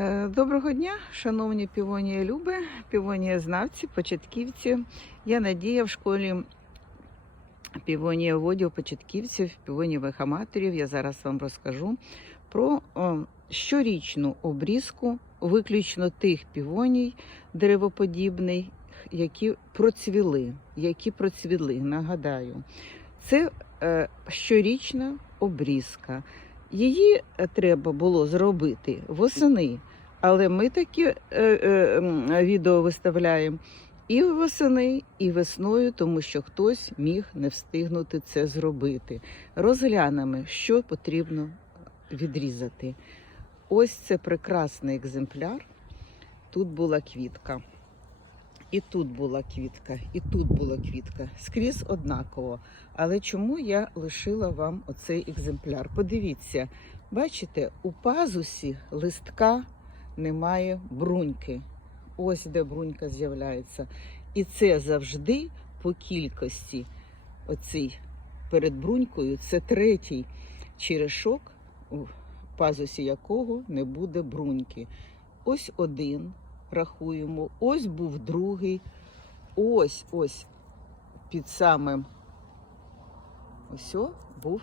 Е, Доброго дня, шановні півонії люби, півонії знавці, початківці. Я Надія в школі півонієводів, початківців, півонієвих аматорів. Я зараз вам розкажу про щорічну обрізку виключно тих півоній деревоподібних, які процвіли. Які процвіли, нагадаю. Це е, щорічна обрізка. Її е, треба було зробити восени, але ми такі е, е, відео виставляємо і восени, і весною, тому що хтось міг не встигнути це зробити. Розглянемо, що потрібно відрізати. Ось це прекрасний екземпляр. Тут була квітка. І тут була квітка, і тут була квітка. Скрізь однаково. Але чому я лишила вам оцей екземпляр? Подивіться, бачите, у пазусі листка немає бруньки. Ось де брунька з'являється. І це завжди по кількості. Оцей перед брунькою це третій черешок, у пазусі якого не буде бруньки. Ось один рахуємо. Ось був другий. Ось ось під самим ось був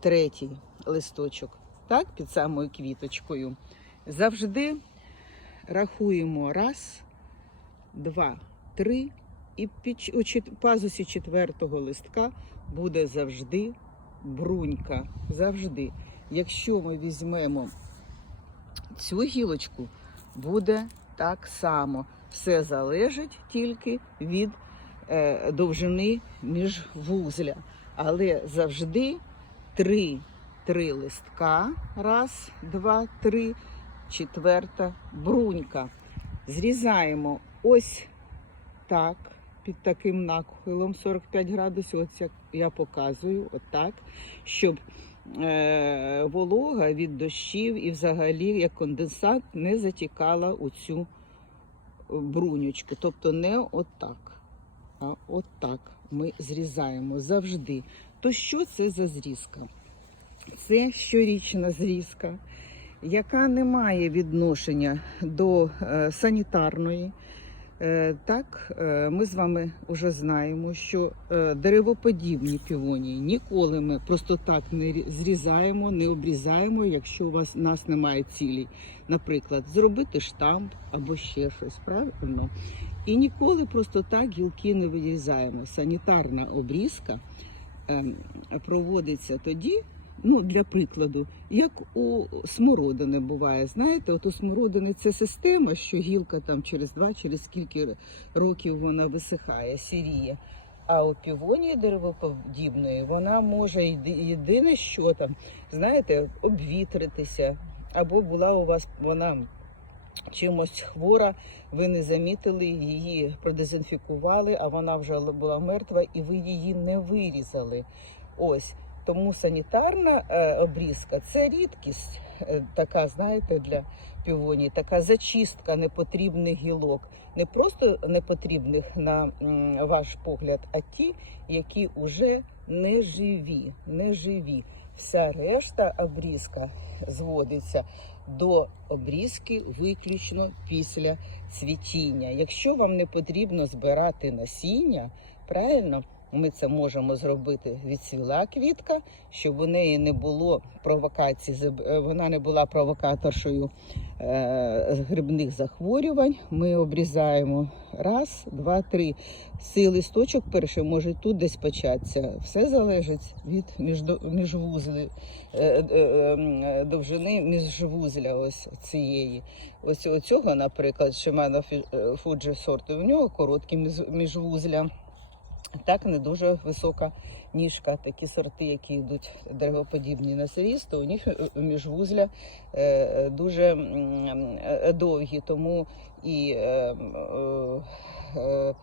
третій листочок. Так, під самою квіточкою. Завжди рахуємо раз, два, три. І під у чет- пазусі четвертого листка буде завжди брунька. Завжди. Якщо ми візьмемо цю гілочку, буде так само. Все залежить тільки від е, довжини міжвузля. Але завжди три, три листка. Раз, два, три, четверта брунька. Зрізаємо ось так, під таким нахилом 45 градусів. Ось як я показую, отак, щоб волога від дощів і взагалі як конденсат не затікала у цю брунючку. Тобто не отак, а отак ми зрізаємо завжди. То що це за зрізка? Це щорічна зрізка, яка не має відношення до е, санітарної. Е, Так, е, ми з вами вже знаємо, що е, деревоподібні півонії ніколи ми просто так не рі- зрізаємо, не обрізаємо, якщо у вас у нас немає цілі. Наприклад, зробити штамп або ще щось, правильно? І ніколи просто так гілки не вирізаємо. Санітарна обрізка ем, проводиться тоді, ну для прикладу, як у смородини буває. Знаєте, от у смородини це система, що гілка там через два, через скільки років вона висихає, сіріє. А у півонії деревоподібної вона може єди- єдине, що там, знаєте, обвітритися, або була у вас вона чимось хвора, ви не замітили, її продезінфікували, а вона вже була мертва, і ви її не вирізали. Ось тому санітарна е, обрізка це рідкість, е, така, знаєте, для півоній, така зачистка непотрібних гілок. Не просто непотрібних на ваш погляд, а ті, які вже не живі, не живі. Вся решта обрізка зводиться до обрізки виключно після цвітіння. Якщо вам не потрібно збирати насіння, правильно, ми це можемо зробити. Відцвіла квітка, щоб у неї не було провокацій, заб- е, вона не була провокаторшою е, грибних захворювань. Ми обрізаємо раз, два, три. Цей листочок перший може тут десь початися. Все залежить від міжвузли, е, е, е, довжини міжвузля ось цієї. Ось цього, наприклад, Fu- Fuji сорту, у нього короткі між- міжвузля. Так не дуже висока ніжка. Такі сорти, які йдуть деревоподібні на сиріст, то у них е, міжвузля е, дуже е, довгі, тому і е, е,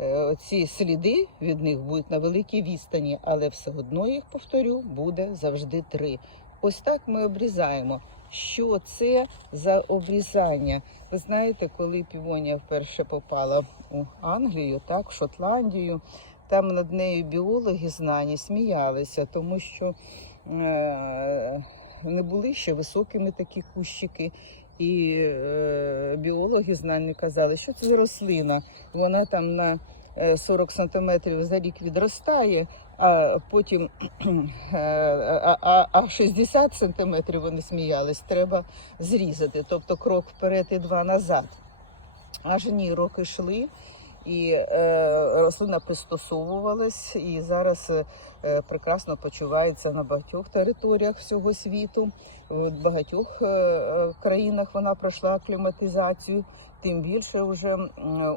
е, ці сліди від них будуть на великій відстані, але все одно їх повторю буде завжди три. Ось так ми обрізаємо. Що це за обрізання? Ви знаєте, коли півонія вперше попала у Англію, так, в Шотландію, там над нею біологи знані сміялися, тому що е, не були ще високими такі кущики. І е, біологи знання казали, що це за рослина. Вона там на 40 сантиметрів за рік відростає, а потім е, а, а, а 60 сантиметрів вони сміялись, треба зрізати. Тобто крок вперед і два назад. Аж ні, роки йшли, і е, рослина пристосовувалась, і зараз е, прекрасно почувається на багатьох територіях всього світу. В багатьох е, е, країнах вона пройшла акліматизацію, тим більше вже м,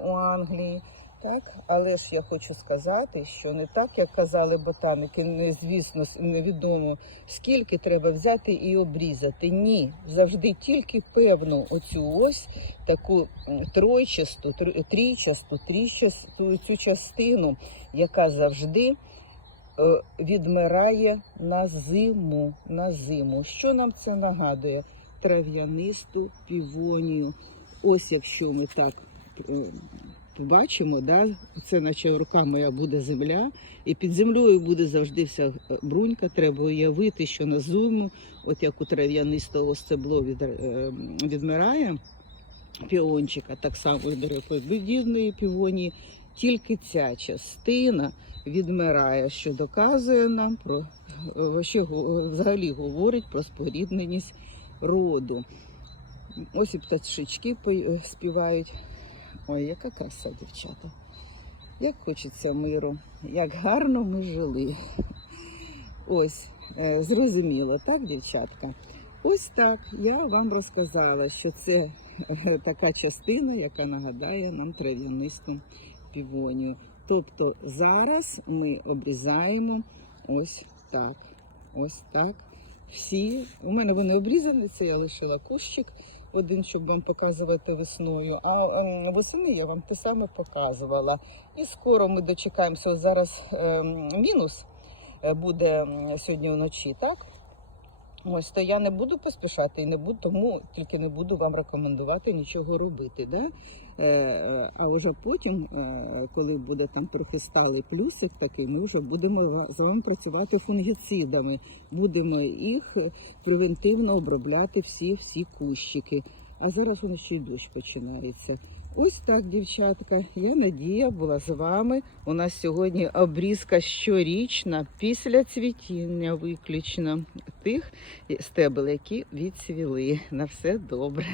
у Англії. Так, але ж я хочу сказати, що не так, як казали ботаники, не звісно, невідомо скільки треба взяти і обрізати. Ні, завжди тільки певну оцю ось таку тройчасту, трійчасту, трійчасту цю частину, яка завжди е, відмирає на зиму. На зиму. Що нам це нагадує? Трав'янисту півонію. Ось якщо ми так побачимо, да, це наче рука моя буде земля, і під землею буде завжди вся е, брунька. Треба уявити, що на зиму, от як у трав'янистого стебло від, е, відмирає піончика, так само і деревоподібної півонії, тільки ця частина відмирає, що доказує нам про е, що взагалі говорить про спорідненість роду. Ось і пташечки співають. Ой, яка краса, дівчата. Як хочеться миру, як гарно ми жили. Ось, е, зрозуміло, так, дівчатка? Ось так я вам розказала, що це е, така частина, яка нагадає нам трав'янисту півонію. Тобто зараз ми обрізаємо ось так. Ось так. Всі. У мене вони обрізані, це я лишила кущик один, щоб вам показувати весною. А ем, восени я вам те саме показувала. І скоро ми дочекаємося. Зараз ем, мінус е, буде сьогодні вночі, так? Ось то я не буду поспішати і не буду, тому тільки не буду вам рекомендувати нічого робити. Да? Е, е, а вже потім, е, коли буде там трохи сталий плюсик такий, ми вже будемо з вами працювати фунгіцидами. Будемо їх е, превентивно обробляти всі всі кущики. А зараз воно ще й дощ починається. Ось так, дівчатка. Я Надія була з вами. У нас сьогодні обрізка щорічна після цвітіння виключно тих стебел, які відцвіли. На все добре.